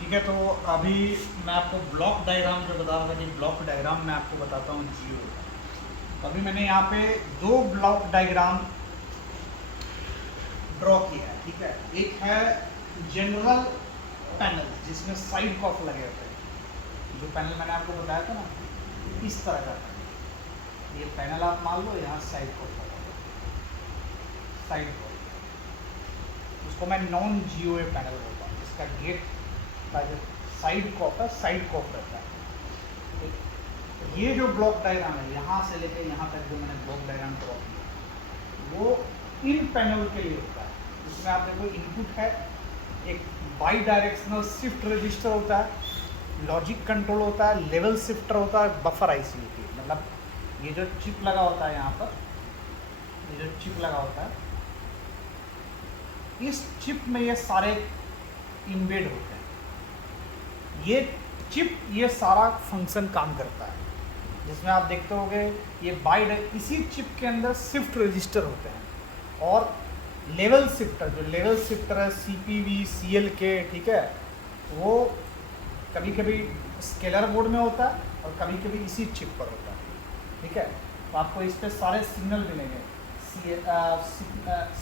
ठीक है, तो अभी मैं आपको ब्लॉक डायग्राम जो बता रहा था कि ब्लॉक डायग्राम मैं आपको बताता हूँ जियो का। अभी मैंने यहाँ पे दो ब्लॉक डायग्राम ड्रॉ किया है। ठीक है, एक है जनरल पैनल जिसमें साइड कॉफ लगे होते हैं। जो पैनल मैंने आपको बताया था ना, इस तरह का पैनल, ये पैनल आप मान लो, यहाँ साइड कॉफ लगा हुआ है, साइड कॉफ, उसको मैं नॉन जियो पैनल बोलता हूँ। इसका गेट का जो साइड कॉफ है, साइड कॉफ रहता है। ये जो ब्लॉक डायग्राम है, यहाँ से लेकर यहाँ तक जो मैंने ब्लॉक डायग्राम ड्रॉ किया, वो इन पैनल के लिए होता है। इसमें आप देखो इनपुट है, एक बाई डायरेक्शनल शिफ्ट रजिस्टर होता है, लॉजिक कंट्रोल होता है, लेवल शिफ्टर होता है, बफर आईसी होती है। मतलब ये जो चिप लगा होता है यहाँ पर, ये जो चिप लगा होता है, इस चिप में ये सारे इम्बेड होते हैं। ये चिप ये सारा फंक्शन काम करता है, जिसमें आप देखते होंगे ये इसी चिप के अंदर शिफ्ट रजिस्टर होते हैं और लेवल शिफ्टर, जो लेवल शिफ्टर है सीपीवी सीएलके, ठीक है, वो कभी कभी स्केलर बोर्ड में होता है और कभी कभी इसी चिप पर होता है। ठीक है, तो आपको इस पर सारे सिग्नल मिलेंगे,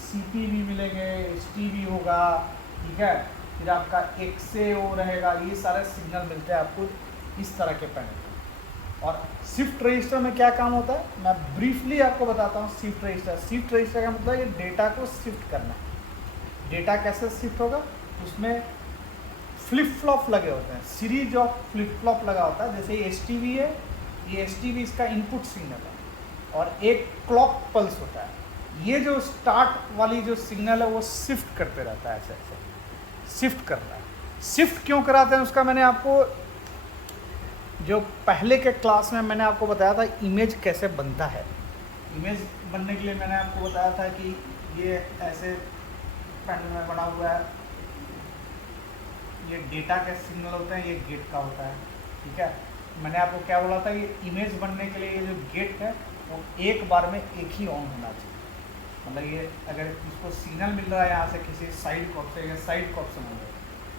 सीपीवी मिलेंगे, एसटीवी होगा, ठीक है, फिर आपका एक्सए रहेगा, ये सारे सिग्नल मिलते हैं आपको इस तरह के पैनल। और शिफ्ट रजिस्टर में क्या काम होता है, मैं ब्रीफली आपको बताता हूँ। शिफ्ट रजिस्टर का मतलब ये डेटा को शिफ्ट करना है। डेटा कैसे शिफ्ट होगा, उसमें फ्लिप फ्लॉप लगे होते हैं, सीरीज ऑफ फ्लिप फ्लॉप लगा होता है। जैसे एस टी वी है, ये एस टी वी इसका इनपुट सिग्नल है और एक क्लॉक पल्स होता है। ये जो स्टार्ट वाली जो सिग्नल है वो शिफ्ट करते रहता है, ऐसे ऐसे शिफ्ट कर रहा है। शिफ्ट क्यों कराते हैं उसका मैंने आपको जो पहले के क्लास में मैंने आपको बताया था, इमेज कैसे बनता है। इमेज बनने के लिए मैंने आपको बताया था कि ये ऐसे पैनल में बना हुआ है, ये डेटा के सिग्नल होते हैं, ये गेट का होता है। ठीक है, मैंने आपको क्या बोला था, ये इमेज बनने के लिए ये जो गेट है वो एक बार में एक ही ऑन होना चाहिए। मतलब ये अगर इसको सिग्नल मिल रहा है यहाँ से किसी साइड कॉप से या साइड कॉप से मिल रहा है,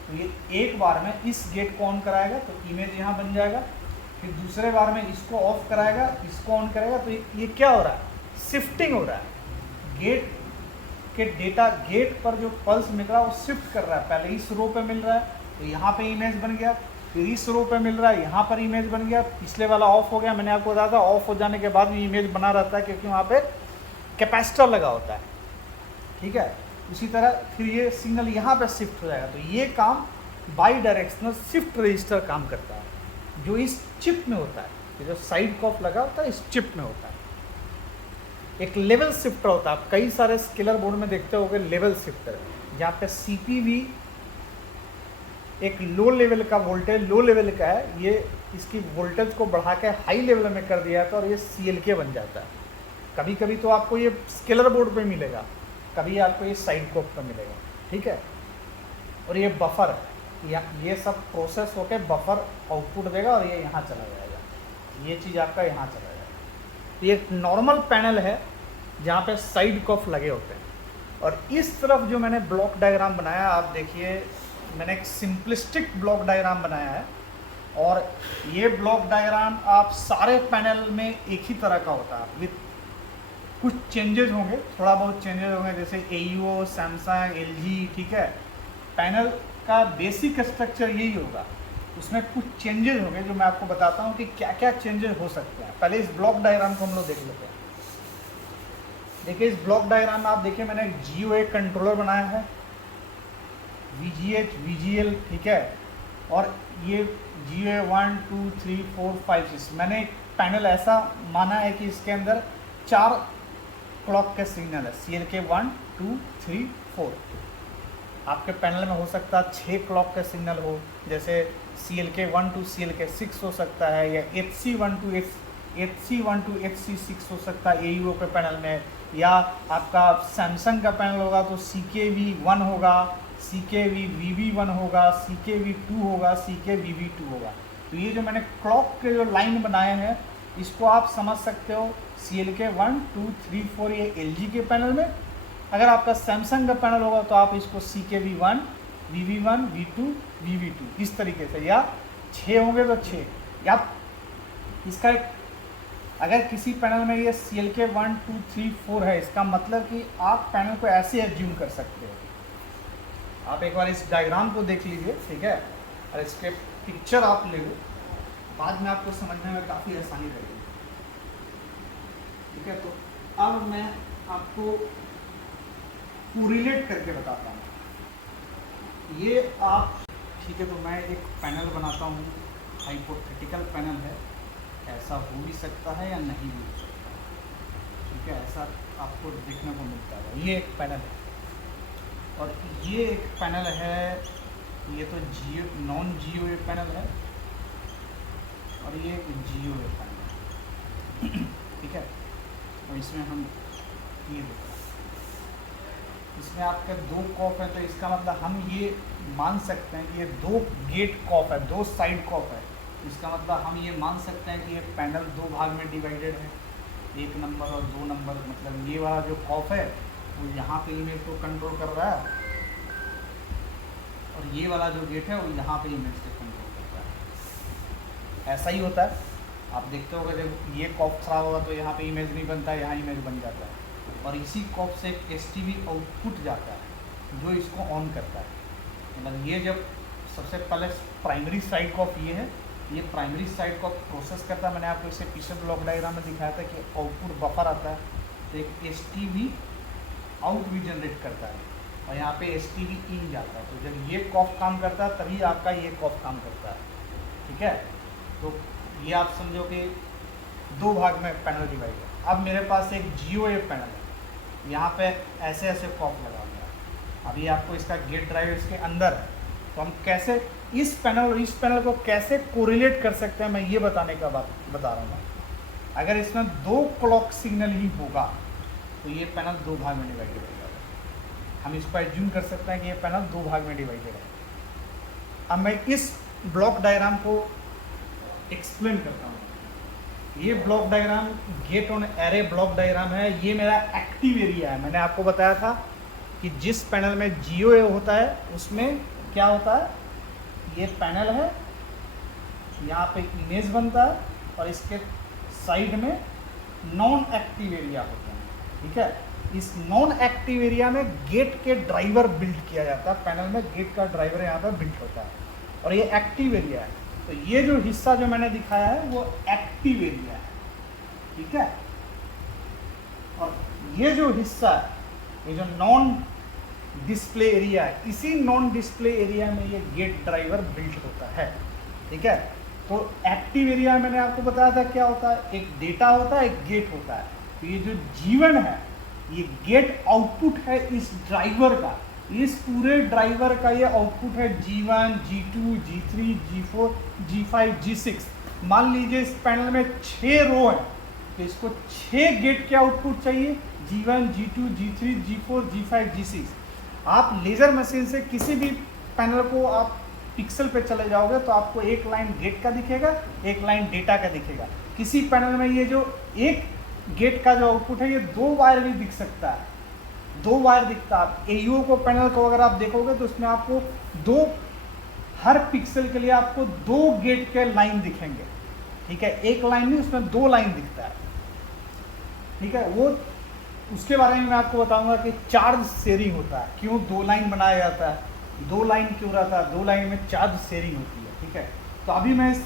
तो ये एक बार में इस गेट को ऑन कराएगा तो इमेज यहाँ बन जाएगा। फिर दूसरे बार में इसको ऑफ कराएगा, इसको ऑन करेगा, तो ये क्या हो रहा है, शिफ्टिंग हो रहा है। गेट के डेटा, गेट पर जो पल्स मिल रहा है वो शिफ्ट कर रहा है। पहले इस रो पे मिल रहा है तो यहाँ पे इमेज बन गया, फिर इस रो पे मिल रहा है, यहाँ पर इमेज बन गया, पिछले वाला ऑफ हो गया। मैंने आपको बताया था ऑफ हो जाने के बाद भी इमेज बना रहता है, क्योंकि वहाँ पे कैपेसिटर लगा होता है। ठीक है, उसी तरह फिर ये सिग्नल यहाँ पे शिफ्ट हो जाएगा। तो ये काम बाई डायरेक्शनल शिफ्ट रजिस्टर काम करता है, जो इस चिप में होता है। ये जो साइड कॉफ लगा होता है इस चिप में होता है। एक लेवल शिफ्टर होता है, आप कई सारे स्केलर बोर्ड में देखते होंगे लेवल शिफ्टर, जहाँ पे सीपीवी एक लो लेवल का वोल्टेज, लो लेवल का है, ये इसकी वोल्टेज को बढ़ा के हाई लेवल में कर दिया था और ये सीएलके बन जाता है। कभी कभी तो आपको ये स्केलर बोर्ड पे मिलेगा, कभी आपको ये साइड कॉप पर मिलेगा। ठीक है, और ये बफर है, ये सब प्रोसेस होके बफर आउटपुट देगा और ये यहाँ चला जाएगा, ये चीज़ आपका यहाँ चला जाएगा। तो ये एक नॉर्मल पैनल है जहाँ पे साइड कॉफ लगे होते हैं। और इस तरफ जो मैंने ब्लॉक डायग्राम बनाया, आप देखिए मैंने एक सिंपलिस्टिक ब्लॉक डायग्राम बनाया है। और ये ब्लॉक डायग्राम आप सारे पैनल में एक ही तरह का होता है, विथ कुछ चेंजेस होंगे, थोड़ा बहुत चेंजेस होंगे, जैसे एईओ, सैमसंग, एलजी। ठीक है, पैनल का बेसिक स्ट्रक्चर यही होगा, उसमें कुछ चेंजेस होंगे जो मैं आपको बताता हूँ कि क्या क्या चेंजेस हो सकते हैं। पहले इस ब्लॉक डायग्राम को हम लोग देख लेते हैं। देखिए इस ब्लॉक डायग्राम में आप देखिए मैंने एक जीओए कंट्रोलर बनाया है, VGH, VGL, ठीक है, और ये जीओए 1 2 3 4 5 6। मैंने एक पैनल ऐसा माना है कि इसके अंदर 4 क्लॉक के सिग्नल है, CLK 1 2 3 4। आपके पैनल में हो सकता है 6 क्लॉक के सिग्नल हो, जैसे CLK 1 to CLK 6 हो सकता है, या HC1 to HC6 हो सकता है AUO के पैनल में, या आपका सैमसंग का पैनल होगा तो CKV1 होगा, CKV-VV1 होगा, CKV2 होगा, CKV-VV2 होगा। तो ये जो मैंने क्लॉक के जो लाइन बनाए हैं, इसको आप समझ सकते हो CLK 1 2 3 4 ये LG के पैनल में। अगर आपका सैमसंग का पैनल होगा तो आप इसको CKV1 VV1 V2 VV2 इस तरीके से, या 6 होंगे तो 6, या इसका अगर किसी पैनल में ये CLK 1 2 3 4 है, इसका मतलब कि आप पैनल को ऐसे एज्यूम कर सकते हो। आप एक बार इस डायग्राम को देख लीजिए, ठीक है, और इसके पिक्चर आप ले लो, बाद में आपको समझने में काफ़ी आसानी रहेगी, ठीक है। तो अब मैं आपको कोरिलेट करके बताता हूँ। ये आप, ठीक है, तो मैं एक पैनल बनाता हूँ, हाइपोथेटिकल पैनल है, ऐसा हो भी सकता है या नहीं भी हो सकता है, ठीक है, ऐसा आपको देखने को मिलता है। ये एक पैनल है और ये एक पैनल है, ये तो जियो नॉन जियो ए पैनल है और ये जियो ए पैनल है, ठीक है। और इसमें हम ये देखते हैं, इसमें आपके 2 कॉफ है, तो इसका मतलब हम ये मान सकते हैं कि ये 2 गेट कॉफ है, 2 साइड कॉफ है। इसका मतलब हम ये मान सकते हैं कि ये पैनल 2 भाग में डिवाइडेड है, 1 नंबर और 2 नंबर। मतलब ये वाला जो कॉफ है वो यहाँ पे इमेज को कंट्रोल कर रहा है और ये वाला जो गेट है वो यहाँ पे इमेज को कंट्रोल कर रहा है। ऐसा ही होता है, आप देखते होगा जब ये कॉफ खराब होगा तो यहाँ पे इमेज नहीं बनता है, यहाँ इमेज बन जाता है। और इसी कॉफ से एक STB आउटपुट जाता है जो इसको ऑन करता है। मतलब ये जब सबसे पहले प्राइमरी साइड कॉफ ये है, ये प्राइमरी साइड को प्रोसेस करता है। मैंने आपको इसे पिछले ब्लॉक डायग्राम में दिखाया था कि आउटपुट बफर आता है, तो एक STB आउट भी जनरेट करता है और यहाँ पे STB इन जाता है। तो जब ये कॉफ काम करता है तभी आपका ये कॉफ काम करता है, ठीक है। तो ये आप समझो कि 2 भाग में पैनल डिवाइड है। अब मेरे पास एक GOA पैनल है, यहाँ पे ऐसे ऐसे कॉफ लगा हुआ है। अभी आपको इसका गेट ड्राइव इसके अंदर है, तो हम कैसे इस पैनल और इस पैनल को कैसे कोरिलेट कर सकते हैं, मैं ये बताने का बात बता रहा हूँ। अगर इसमें 2 क्लॉक सिग्नल ही होगा तो ये पैनल 2 भाग में डिवाइडेड हो जाएगा। हम इसको एज्यूम कर सकते हैं कि ये पैनल 2 भाग में डिवाइडेड है। अब मैं इस ब्लॉक डायग्राम को एक्सप्लेन करता हूँ। ये block diagram get on array block diagram है। ये मेरा एक्टिव एरिया है। मैंने आपको बताया था कि जिस पैनल में GOA होता है उसमें क्या होता है, ये पैनल है, यहाँ पे इमेज बनता है और इसके साइड में नॉन एक्टिव एरिया होता है, ठीक है। इस नॉन एक्टिव एरिया में गेट के ड्राइवर बिल्ड किया जाता है। पैनल में गेट का ड्राइवर यहाँ पे बिल्ड होता है और ये एक्टिव एरिया है। तो ये जो हिस्सा जो मैंने दिखाया है वो एक्टिव एरिया है, ठीक है। और ये जो हिस्सा है, ये जो नॉन डिस्प्ले एरिया है, इसी नॉन डिस्प्ले एरिया में ये गेट ड्राइवर बिल्ड होता है, ठीक है। तो एक्टिव एरिया मैंने आपको बताया था क्या होता है, एक डेटा होता है, एक गेट होता है। तो ये जो G1 है ये गेट आउटपुट है इस ड्राइवर का, इस पूरे ड्राइवर का ये आउटपुट है G1 G2 G3 G4 G5 G6। मान लीजिए इस पैनल में 6 रो है तो इसको 6 गेट के आउटपुट चाहिए, G1 G2 G3 G4 G5 G6। आप लेज़र मशीन से किसी भी पैनल को आप पिक्सल पे चले जाओगे तो आपको एक लाइन गेट का दिखेगा, एक लाइन डेटा का दिखेगा। किसी पैनल में ये जो एक गेट का जो आउटपुट है ये 2 वायर भी दिख सकता है, 2 वायर दिखता है। AUO को पैनल को अगर आप देखोगे तो उसमें आपको 2, हर पिक्सल के लिए आपको 2 गेट के लाइन दिखेंगे, ठीक है। एक लाइन नहीं, उसमें 2 लाइन दिखता है, ठीक है। वो उसके बारे में मैं आपको बताऊंगा कि चार्ज शेयरिंग होता है, क्यों 2 लाइन बनाया जाता है, 2 लाइन क्यों रहता है, 2 लाइन में चार्ज शेयरिंग होती है, ठीक है। तो अभी मैं इस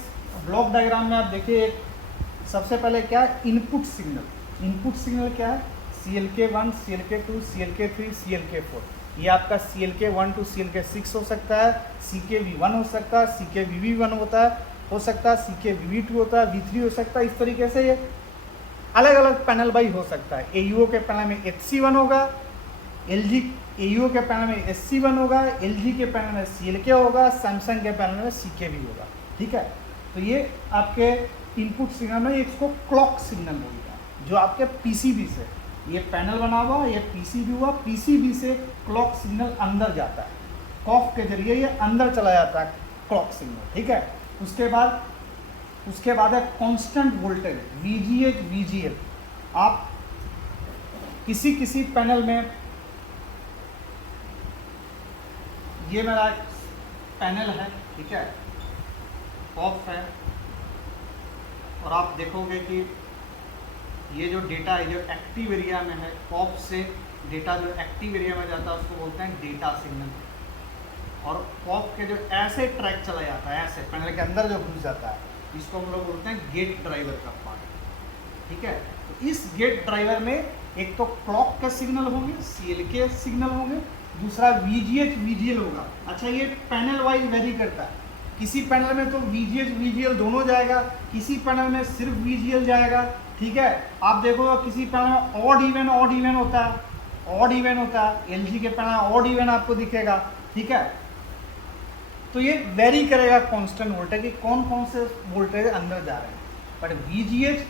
ब्लॉक डायग्राम में आप देखिए, सबसे पहले क्या है, इनपुट सिग्नल। इनपुट सिग्नल क्या है, CLK1 CLK2 CLK3 CLK4। ये आपका CLK1 to CLK6 हो सकता है, CKV1 हो सकता है, CKVV1 होता है, हो सकता है CKVV2 होता है, V3 हो सकता है। इस तरीके से ये अलग अलग पैनल बाई हो सकता है। AUO के पैनल में HC1 होगा, LG AUO के पैनल में SC1 होगा, LG के पैनल में CLK होगा, सैमसंग के पैनल में CKV होगा, ठीक है। तो ये आपके इनपुट सिग्नल में इसको क्लॉक सिग्नल बोलता है, जो आपके PCB से ये पैनल बना हुआ, ये PCB हुआ, PCB से क्लॉक सिग्नल अंदर जाता है, कॉफ के जरिए ये अंदर चला जाता है क्लॉक सिग्नल, ठीक है। उसके बाद है कांस्टेंट वोल्टेज VGH VGL। आप किसी पैनल में ये मेरा पैनल है, ठीक है, ऑफ है, और आप देखोगे कि ये जो डेटा है जो एक्टिव एरिया में है, ऑफ से डेटा जो एक्टिव एरिया में जाता है उसको बोलते हैं डेटा सिग्नल, और ऑफ के जो ऐसे ट्रैक चला जाता है, ऐसे पैनल के अंदर जो घुस जाता है, इसको हम लोग बोलते हैं गेट ड्राइवर का पार्ट, ठीक है। तो इस गेट ड्राइवर में एक तो क्लॉक के सिग्नल होंगे, CL के सिग्नल होंगे, दूसरा VGH VGL होगा। अच्छा, ये पैनल वाइज वेरी करता है, किसी पैनल में तो VGH VGL दोनों जाएगा, किसी पैनल में सिर्फ VGL जाएगा, ठीक है। आप देखो किसी पैनल में ऑड इवन होता है, ऑड इवन होता है, LG के पैनल ऑड इवन आपको दिखेगा, ठीक है। तो ये वेरी करेगा कांस्टेंट वोल्टेज कि कौन कौन से वोल्टेज अंदर जा रहे हैं, बट VGH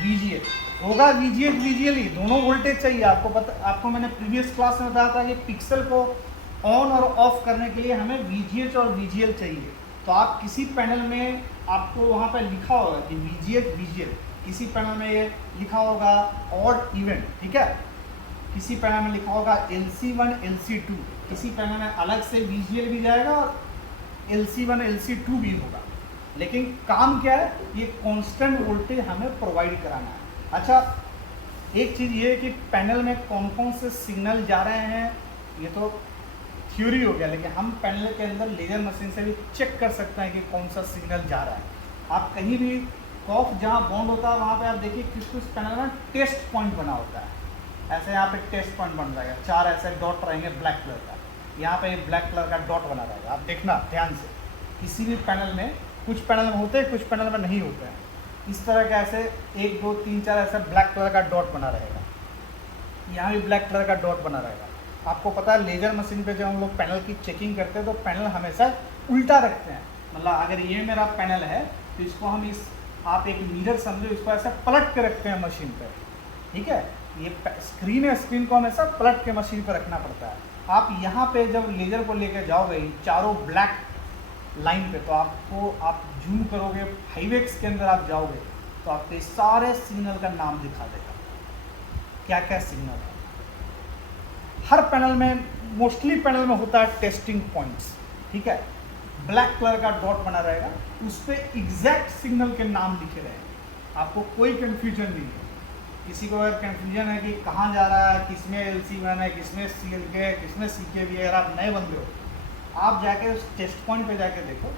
VGL होगा, VGH VGL ही दोनों वोल्टेज चाहिए। आपको मैंने प्रीवियस क्लास में बताया था कि पिक्सल को ऑन और ऑफ करने के लिए हमें VGH और VGL चाहिए। तो आप किसी पैनल में आपको वहाँ पर लिखा होगा कि VGH VGL, किसी पैनल में ये लिखा होगा ऑड इवन, ठीक है, किसी पैनल में लिखा होगा LC1 LC2, किसी पैनल में अलग से VGL भी जाएगा और LC1 LC2 भी होगा, लेकिन काम क्या है, ये कांस्टेंट वोल्टेज हमें प्रोवाइड कराना है। अच्छा, एक चीज़ ये है कि पैनल में कौन कौन से सिग्नल जा रहे हैं ये तो थ्योरी हो गया, लेकिन हम पैनल के अंदर लेजर मशीन से भी चेक कर सकते हैं कि कौन सा सिग्नल जा रहा है। आप कहीं भी कॉफ जहाँ बॉन्ड होता है वहाँ पे आप देखिए किस पैनल में टेस्ट पॉइंट बना होता है, ऐसे यहाँ पे टेस्ट पॉइंट बन जाएगा, 4 ऐसे डॉट रहेंगे ब्लैक कलर का, यहाँ पे ब्लैक कलर का डॉट बना रहेगा। आप देखना ध्यान से, किसी भी पैनल में, कुछ पैनल में होते हैं कुछ पैनल में नहीं होते हैं, इस तरह का ऐसे 1 2 3 4 ऐसा ब्लैक कलर का डॉट बना रहेगा, यहाँ भी ब्लैक कलर का डॉट बना रहेगा। आपको पता है लेजर मशीन पे जब हम लोग पैनल की चेकिंग करते हैं तो पैनल हमेशा उल्टा रखते हैं, मतलब अगर ये मेरा पैनल है तो इसको हम आप एक मिरर समझो, इसको ऐसे पलट के रखते हैं मशीन पे, ठीक है। ये स्क्रीन है, स्क्रीन को हमेशा पलट के मशीन पर रखना पड़ता है। आप यहाँ पे जब लेजर को लेकर जाओगे चारों ब्लैक लाइन पे, तो आप जूम करोगे 5x के अंदर आप जाओगे तो आपके सारे सिग्नल का नाम दिखा देगा, क्या क्या सिग्नल है। हर पैनल में, मोस्टली पैनल में होता है टेस्टिंग पॉइंट्स, ठीक है, ब्लैक कलर का डॉट बना रहेगा, उस पर एग्जैक्ट सिग्नल के नाम लिखे रहेंगे, आपको कोई कंफ्यूजन नहीं है। किसी को अगर कंफ्यूजन है कि कहाँ जा रहा है, किसमें LC1 है, किसमें CLK है, किसमें CKV है, अगर आप नए बंदे हो आप जाके उस टेस्ट पॉइंट पे जाके देखो,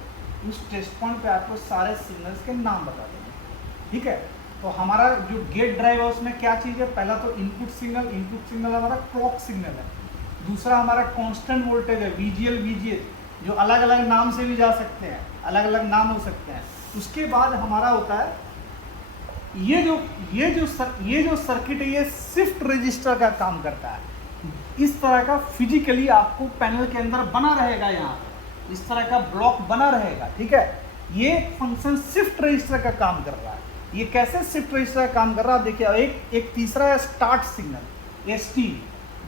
उस टेस्ट पॉइंट पे आपको सारे सिग्नल्स के नाम बता देंगे, ठीक है। तो हमारा जो गेट ड्राइव है उसमें क्या चीज़ है, पहला तो इनपुट सिग्नल हमारा क्लॉक सिग्नल है, दूसरा हमारा कांस्टेंट वोल्टेज है VGL VGH, जो अलग अलग नाम से भी जा सकते हैं, अलग अलग नाम हो सकते हैं। उसके बाद हमारा होता है ये जो सर्किट है, ये शिफ्ट रजिस्टर का काम करता है। इस तरह का फिजिकली आपको पैनल के अंदर बना रहेगा, यहाँ इस तरह का ब्लॉक बना रहेगा, ठीक है। ये फंक्शन शिफ्ट रजिस्टर का काम कर रहा है। ये कैसे शिफ्ट रजिस्टर का काम कर रहा है, देखिए एक तीसरा है स्टार्ट सिग्नल ST,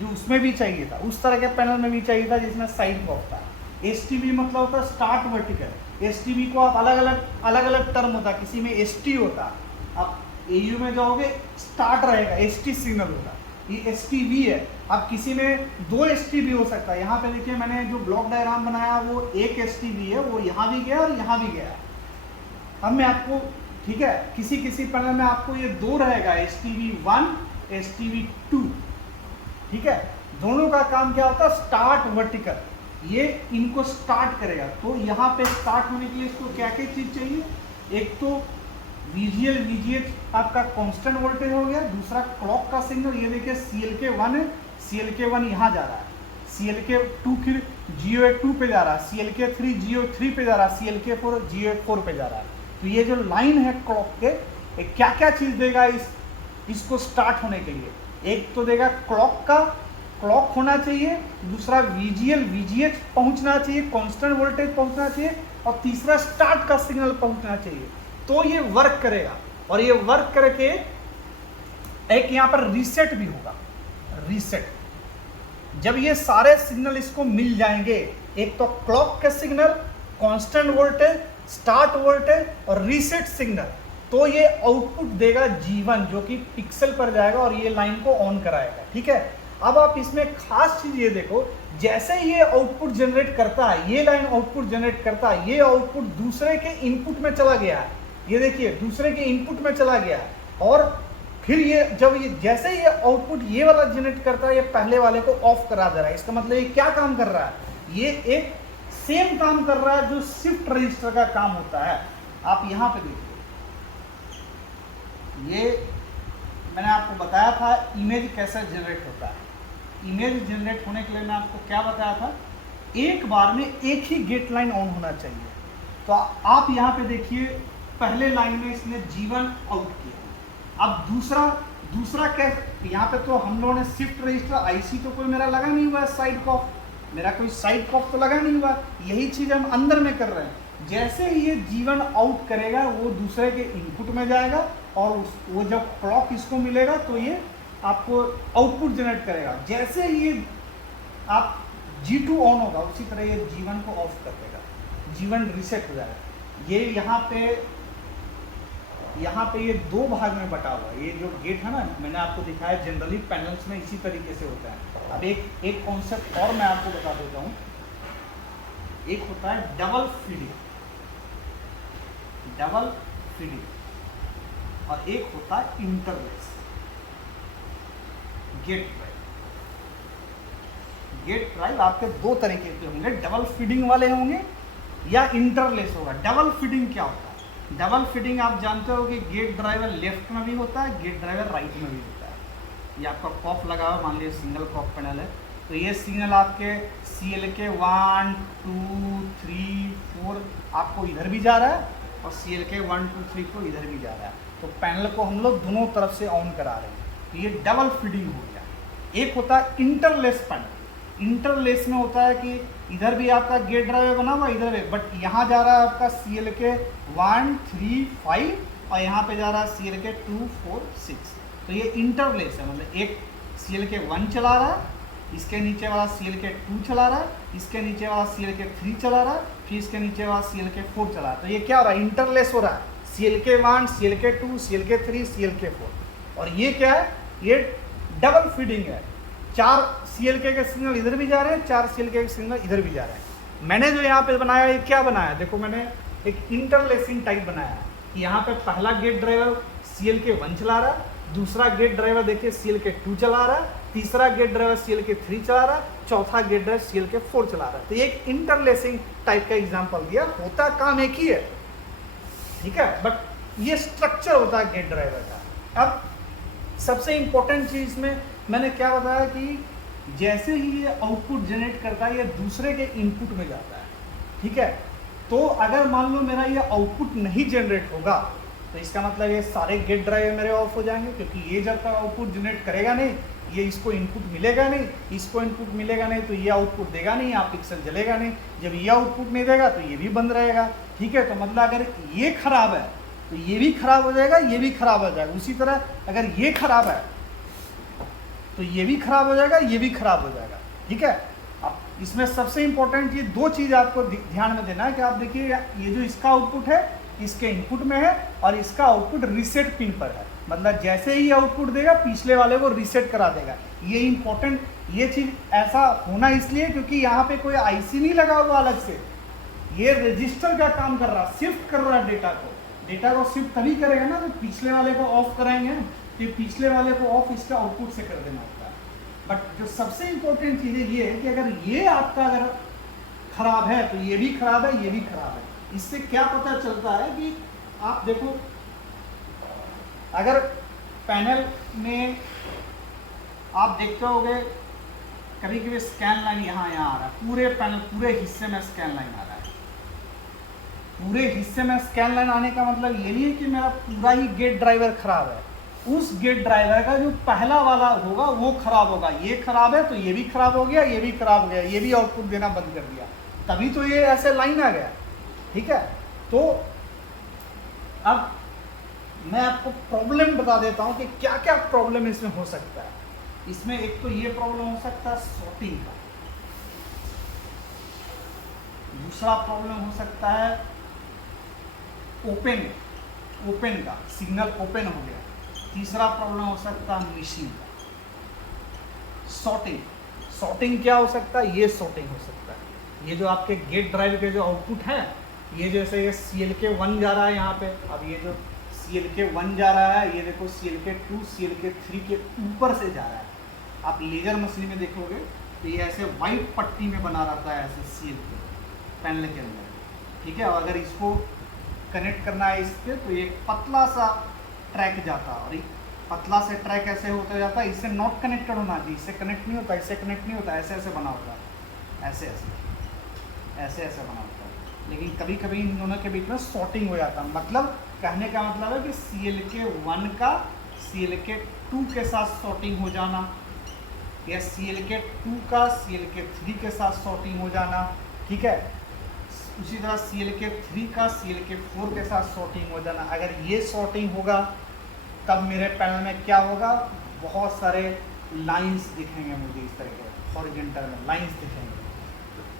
जो उसमें भी चाहिए था, उस तरह के पैनल में भी चाहिए था जिसमें साइड का होता है। STB मतलब होता है स्टार्ट वर्टिकल। STB को आप अलग अलग टर्म होता है, किसी में ST होता है, आप AU में जाओगे स्टार्ट रहेगा, ST सिग्नल होगा, ये STB है। अब किसी में 2 STB हो सकता है, यहाँ पे देखिए मैंने जो ब्लॉक डायग्राम बनाया वो एक STB है, वो यहाँ भी गया और यहाँ भी गया। अब मैं आपको, ठीक है, किसी पैनल में आपको ये 2 रहेगा, STB1 STB2, ठीक है। दोनों का काम क्या होता है, स्टार्ट वर्टिकल, ये इनको स्टार्ट करेगा। तो यहाँ पे स्टार्ट होने के लिए इसको क्या क्या चीज़ चाहिए, एक तो VGL VGH आपका कांस्टेंट वोल्टेज हो गया, दूसरा क्लॉक का सिग्नल, ये देखिए CLK1 है, CLK1 यहाँ जा रहा है, CLK2 फिर GO2 पे जा रहा है, CLK3 GO3 पे जा रहा है, CLK4 GO4 पे जा रहा है। तो ये जो लाइन है क्लॉक के, क्या क्या चीज़ देगा इसको स्टार्ट होने के लिए, एक तो देगा क्लॉक होना चाहिए, दूसरा VGL VGH पहुँचना चाहिए, कांस्टेंट वोल्टेज पहुँचना चाहिए, और तीसरा स्टार्ट का सिग्नल पहुँचना चाहिए। तो ये वर्क करेगा, और ये वर्क करके एक यहाँ पर रीसेट भी होगा। रीसेट, जब ये सारे सिग्नल इसको मिल जाएंगे, एक तो क्लॉक के signal, constant voltage, start voltage और रीसेट सिग्नल, तो ये आउटपुट देगा G1 जो कि पिक्सल पर जाएगा और ये लाइन को ऑन कराएगा, ठीक है। अब आप इसमें खास चीज ये देखो, जैसे ये आउटपुट जनरेट करता है, ये लाइन आउटपुट जनरेट करता है, ये आउटपुट दूसरे के इनपुट में चला गया है, ये देखिए दूसरे के इनपुट में चला गया है, और फिर ये जब ये जैसे ये आउटपुट ये वाला जनरेट करता है, ये पहले वाले को ऑफ करा दे रहा है। इसका मतलब ये क्या काम कर रहा है, ये एक सेम काम कर रहा है जो शिफ्ट रजिस्टर का काम होता है। आप यहाँ पे देखिए, ये मैंने आपको बताया था इमेज कैसे जनरेट होता है। इमेज जनरेट होने के लिए मैं आपको क्या बताया था, एक बार में एक ही गेट लाइन ऑन होना चाहिए। तो आप यहाँ पे देखिए, पहले लाइन में इसने G1 आउट किया। अब दूसरा क्या, यहाँ पे तो हम लोगों ने शिफ्ट रजिस्टर आईसी तो कोई मेरा लगा नहीं हुआ है, साइड कॉफ मेरा कोई साइड कॉफ तो लगा नहीं हुआ, यही चीज़ हम अंदर में कर रहे हैं। जैसे ही ये G1 आउट करेगा वो दूसरे के इनपुट में जाएगा, और वो जब क्लॉक इसको मिलेगा तो ये आपको आउटपुट जनरेट करेगा। जैसे ही ये आप G2 ऑन होगा, उसी तरह ये G1 को ऑफ कर देगा, G1 रीसेट हो जाएगा। ये यहाँ पे ये दो भाग में बटा हुआ है। ये जो गेट है ना, मैंने आपको दिखाया जनरली पैनल्स में इसी तरीके से होता है। अब एक कॉन्सेप्ट और मैं आपको बता देता हूँ। एक होता है डबल फीडिंग और एक होता है इंटरलेस। गेट ड्राइव आपके दो तरीके के होंगे, डबल फीडिंग वाले होंगे या इंटरलेस होगा। डबल फीडिंग क्या होता है? डबल फीडिंग आप जानते हो कि गेट ड्राइवर लेफ्ट में भी होता है, गेट ड्राइवर राइट में भी होता है। ये आपका कॉफ लगा हुआ, मान लीजिए सिंगल कॉफ पैनल है, तो ये सिग्नल आपके CLK 1 2 3 4 आपको इधर भी जा रहा है, और CLK 1 2 3 4 इधर भी जा रहा है। तो पैनल को हम लोग दोनों तरफ से ऑन करा रहे हैं, तो ये डबल फीडिंग हो गया। एक होता है इंटरलेस पैनल। इंटरलेस में होता है कि इधर भी आपका गेट ड्राइवर बना हुआ, इधर भी, बट यहाँ जा रहा है आपका CLK 1 3 5 और यहाँ पे जा रहा है CLK 2 4 6। तो ये इंटरलेस है, मतलब एक CLK 1 चला रहा है, इसके नीचे वाला CLK 2 चला रहा है, इसके नीचे वाला CLK 3 चला रहा है, फिर इसके नीचे वाला CLK 4 चला रहा है। तो ये क्या हो रहा है? इंटरलेस हो रहा है। CLK 1 CLK 2 CLK 3 CLK 4। और ये क्या है? ये डबल फीडिंग है। 4 CLK के सिग्नल इधर भी जा रहे हैं, 4 CLK के सिग्नल इधर भी जा रहे हैं। मैंने जो यहाँ पे बनाया, ये क्या बनाया? देखो, मैंने एक इंटरलेसिंग टाइप बनाया है कि यहाँ पे पहला गेट ड्राइवर CLK 1 चला रहा है, दूसरा गेट ड्राइवर देखिए CLK 2 चला रहा है, तीसरा गेट ड्राइवर CLK 3 चला रहा है, चौथा गेट ड्राइवर CLK 4 चला रहा है। तो ये एक इंटरलेसिंग टाइप का एग्जाम्पल दिया। होता काम एक ही है, ठीक है, बट ये स्ट्रक्चर होता है गेट ड्राइवर का। अब सबसे इंपॉर्टेंट चीज़ में मैंने क्या बताया कि जैसे ही ये आउटपुट जनरेट करता है, ये दूसरे के इनपुट में जाता है, ठीक है। तो अगर मान लो मेरा ये आउटपुट नहीं जनरेट होगा, तो इसका मतलब ये सारे गेट ड्राइवर मेरे ऑफ हो जाएंगे, क्योंकि ये जब तक आउटपुट जनरेट करेगा नहीं, ये इसको इनपुट मिलेगा नहीं, इसको इनपुट मिलेगा नहीं, तो ये आउटपुट देगा नहीं, आप पिक्सल जलेगा नहीं। जब ये आउटपुट नहीं देगा तो ये भी बंद रहेगा, ठीक है। तो मतलब अगर ये खराब है तो ये भी खराब हो जाएगा, ये भी खराब हो जाएगा। उसी तरह अगर ये खराब है तो ये भी खराब हो जाएगा, ये भी खराब हो जाएगा, ठीक है। अब इसमें सबसे इंपॉर्टेंट ये दो चीज़ आपको ध्यान में देना है कि आप देखिए, ये जो इसका आउटपुट है इसके इनपुट में है, और इसका आउटपुट रीसेट पिन पर है। मतलब जैसे ही आउटपुट देगा, पिछले वाले को रीसेट करा देगा। ये इंपॉर्टेंट, ये चीज़ ऐसा होना इसलिए क्योंकि यहाँ पे कोई IC नहीं लगा हुआ अलग से, ये रजिस्टर का काम कर रहा है, शिफ्ट कर रहा है डेटा को शिफ्ट तभी करेगा ना, तो पिछले वाले को ऑफ कराएंगे, कि पिछले वाले को ऑफ इसका आउटपुट से कर देना होता है। बट जो सबसे इंपॉर्टेंट चीज़ है ये है कि अगर ये आपका अगर खराब है तो ये भी खराब है, ये भी खराब है। इससे क्या पता चलता है कि आप देखो, अगर पैनल में आप देखते होगे कभी कभी स्कैन लाइन यहाँ आ रहा है, पूरे पैनल पूरे हिस्से में स्कैन लाइन आ रहा है। पूरे हिस्से में स्कैन लाइन आने का मतलब ये नहीं है कि मेरा पूरा ही गेट ड्राइवर खराब है। उस गेट ड्राइवर का जो पहला वाला होगा वो खराब होगा। ये खराब है तो ये भी खराब हो गया, ये भी खराब हो गया, ये भी आउटपुट देना बंद कर दिया, तभी तो ये ऐसे लाइन आ गया, ठीक है। तो अब मैं आपको प्रॉब्लम बता देता हूँ कि क्या क्या प्रॉब्लम इसमें हो सकता है। इसमें एक तो ये प्रॉब्लम हो सकता है सॉर्टिंग का, दूसरा प्रॉब्लम हो सकता है ओपन का, सिग्नल ओपन हो गया, तीसरा प्रॉब्लम हो सकता है मिसिंग का। सॉर्टिंग। सॉर्टिंग क्या हो सकता है? ये सॉर्टिंग हो सकता है। ये जो आपके गेट ड्राइव के जो आउटपुट है, ये जैसे ये CLK1 जा रहा है यहाँ पे, अब ये जो CLK1 जा रहा है, ये देखो CLK2 CLK3 के ऊपर से जा रहा है। आप लेजर मशीन में देखोगे तो ये ऐसे वाइट पट्टी में बना रहता है ऐसे CLK पैनल के अंदर, ठीक है। और अगर इसको कनेक्ट करना है इसके, तो ये पतला सा ट्रैक जाता है, और पतला से ट्रैक ऐसे होता जाता है। इससे नॉट कनेक्टेड होना चाहिए, इससे कनेक्ट नहीं होता, इससे कनेक्ट नहीं होता, ऐसे ऐसे बना होता है, ऐसे ऐसे बना होता है। लेकिन कभी कभी इन दोनों के बीच में सॉर्टिंग हो जाता है। मतलब कहने का मतलब है कि CLK1 का CLK2 के साथ सॉर्टिंग हो जाना, या CLK2 का CLK3 के साथ सॉर्टिंग हो जाना, ठीक है। उसी तरह CLK3 का CLK4 के साथ सॉर्टिंग हो जाना। अगर ये सॉर्टिंग होगा तब मेरे पैनल में क्या होगा? बहुत सारे लाइंस दिखेंगे मुझे, इस तरह के हॉरिजॉन्टल में लाइंस दिखेंगे।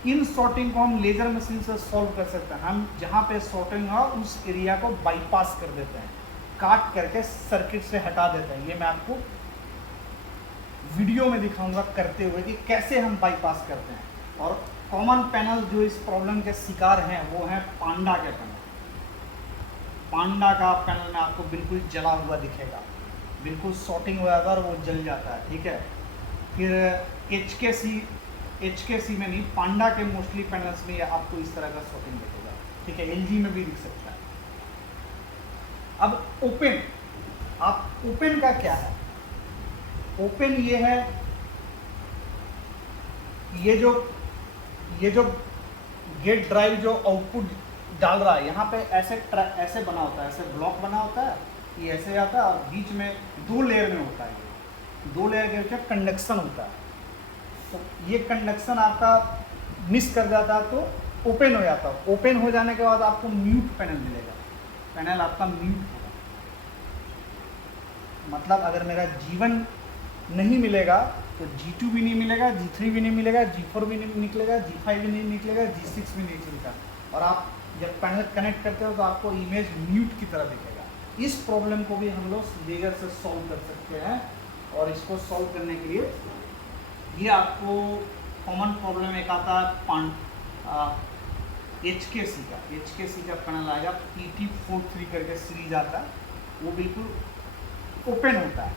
इन सॉर्टिंग को हम लेजर मशीन से सॉल्व कर सकते हैं। हम जहाँ पे सॉर्टिंग हो उस एरिया को बाईपास कर देते हैं, काट करके सर्किट से हटा देते हैं। ये मैं आपको वीडियो में दिखाऊंगा करते हुए कि कैसे हम बाईपास करते हैं। और कॉमन पैनल जो इस प्रॉब्लम के शिकार हैं वो हैं पांडा के पैनल। पांडा का पैनल में आपको बिल्कुल जला हुआ दिखेगा, बिल्कुल सॉर्टिंग हो जाता है और वो जल जाता है, ठीक है। फिर HKC में नहीं, पांडा के मोस्टली पैनल्स में आपको इस तरह का सॉर्टिंग दिखेगा, ठीक है। LG में भी दिख सकता है। अब ओपन, आप ओपन का क्या है? ओपन ये है, ये जो गेट ड्राइव जो आउटपुट डाल रहा है, यहाँ पे ऐसे बना होता है, ऐसे ब्लॉक बना होता है, ये ऐसे आता है और बीच में 2 लेयर में होता है। ये 2 लेयर के बीच कंडक्शन होता है। तो ये कंडक्शन आपका मिस कर जाता है तो ओपन हो जाता है। ओपन हो जाने के बाद आपको म्यूट पैनल मिलेगा, पैनल आपका म्यूट होगा। मतलब अगर मेरा G1 नहीं मिलेगा तो G2 भी नहीं मिलेगा, G3 भी नहीं मिलेगा, G4 भी नहीं निकलेगा, G5 भी नहीं निकलेगा, G6 भी नहीं निकलेगा। और आप जब पैनल कनेक्ट करते हो तो आपको इमेज म्यूट की तरह दिखेगा। इस प्रॉब्लम को भी हम लोग लेजर से सॉल्व कर सकते हैं। और इसको सॉल्व करने के लिए ये आपको कॉमन प्रॉब्लम एक आता है HKC का पैनल आएगा, PT43 करके सीरीज आता है, वो बिल्कुल ओपन होता है।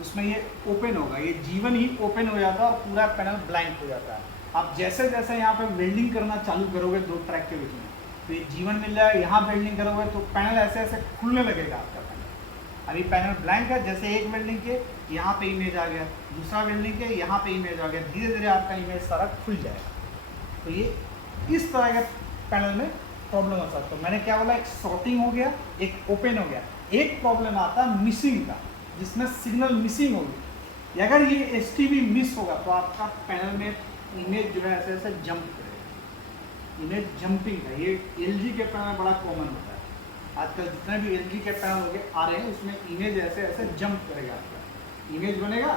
उसमें ये ओपन होगा, ये G1 ही ओपन हो जाता है और पूरा पैनल ब्लैंक हो जाता है। आप जैसे जैसे यहाँ पे वेल्डिंग करना चालू करोगे 2 ट्रैक के बीच में, तो ये G1 मिल जाएगा। यहाँ वेल्डिंग करोगे तो पैनल ऐसे ऐसे खुलने लगेगा आपका पैनल। अभी पैनल ब्लैंक है, जैसे एक वेल्डिंग के यहाँ पे इमेज आ गया, दूसरा वेल्डिंग के यहाँ पे इमेज आ गया, धीरे धीरे आपका इमेज सारा खुल जाएगा। तो ये इस तरह के पैनल में प्रॉब्लम हो सकता है। मैंने क्या बोला, एक सॉर्टिंग हो गया, एक ओपन हो गया। एक प्रॉब्लम आता है मिसिंग का, जिसमें सिग्नल मिसिंग होगी। अगर ये STB मिस होगा तो आपका पैनल में इमेज जो है ऐसे ऐसे जंप करेगा, इमेज जंपिंग है। ये LG के पैनल बड़ा कॉमन होता है। आजकल जितने भी LG के पैनल हो गए आ रहे हैं, उसमें इमेज ऐसे ऐसे जंप करेगा। आपका इमेज बनेगा,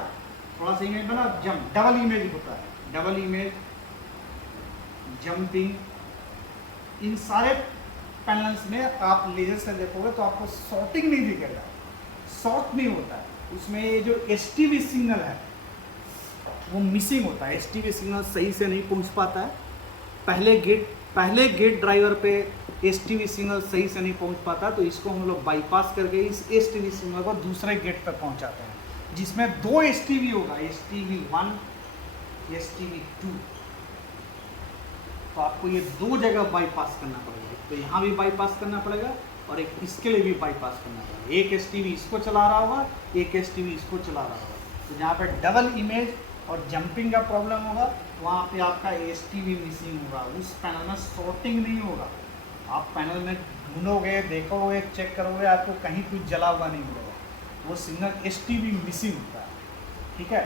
थोड़ा सा इमेज बना, जंप, डबल इमेज होता है, डबल इमेज, जंपिंग। इन सारे पैनल्स में आप लेजर से देखोगे तो आपको सॉर्टिंग नहीं दिखेगा, शॉर्ट नहीं होता है। उसमें ये जो STB सिग्नल है वो मिसिंग होता है। STB सिग्नल सही से नहीं पहुंच पाता है। पहले गेट ड्राइवर पे STB सिग्नल सही से नहीं पहुंच पाता, तो इसको हम लोग बाईपास करके इस STB सिग्नल को दूसरे गेट पर पहुंचाते हैं, जिसमें 2 STB होगा, STB1, STB2। तो आपको ये 2 जगह बाईपास करना पड़ेगा। तो यहाँ भी बाईपास करना पड़ेगा और एक इसके लिए भी बाईपास करना पड़ेगा। एक STB इसको चला रहा होगा, एक STB इसको चला रहा होगा। तो जहाँ पे डबल इमेज और जंपिंग का प्रॉब्लम होगा, वहाँ पे आपका STB मिसिंग होगा। उस पैनल में सॉर्टिंग नहीं होगा। आप पैनल में ढूंढोगे, देखोगे, चेक करोगे, आपको कहीं कुछ जला हुआ नहीं मिलेगा। वो सिग्नल STB मिसिंग होता है, ठीक है।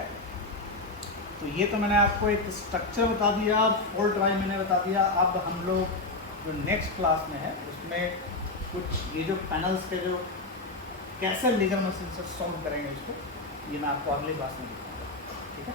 तो ये तो मैंने आपको एक स्ट्रक्चर बता दिया, फॉल्ट ड्राइव मैंने बता दिया। अब हम लोग जो नेक्स्ट क्लास में है उसमें कुछ ये जो पैनल्स के जो कैसे लेजर मशीन से सॉल्व करेंगे इसको, ये मैं आपको अगली क्लास में दिखाऊंगा, ठीक है।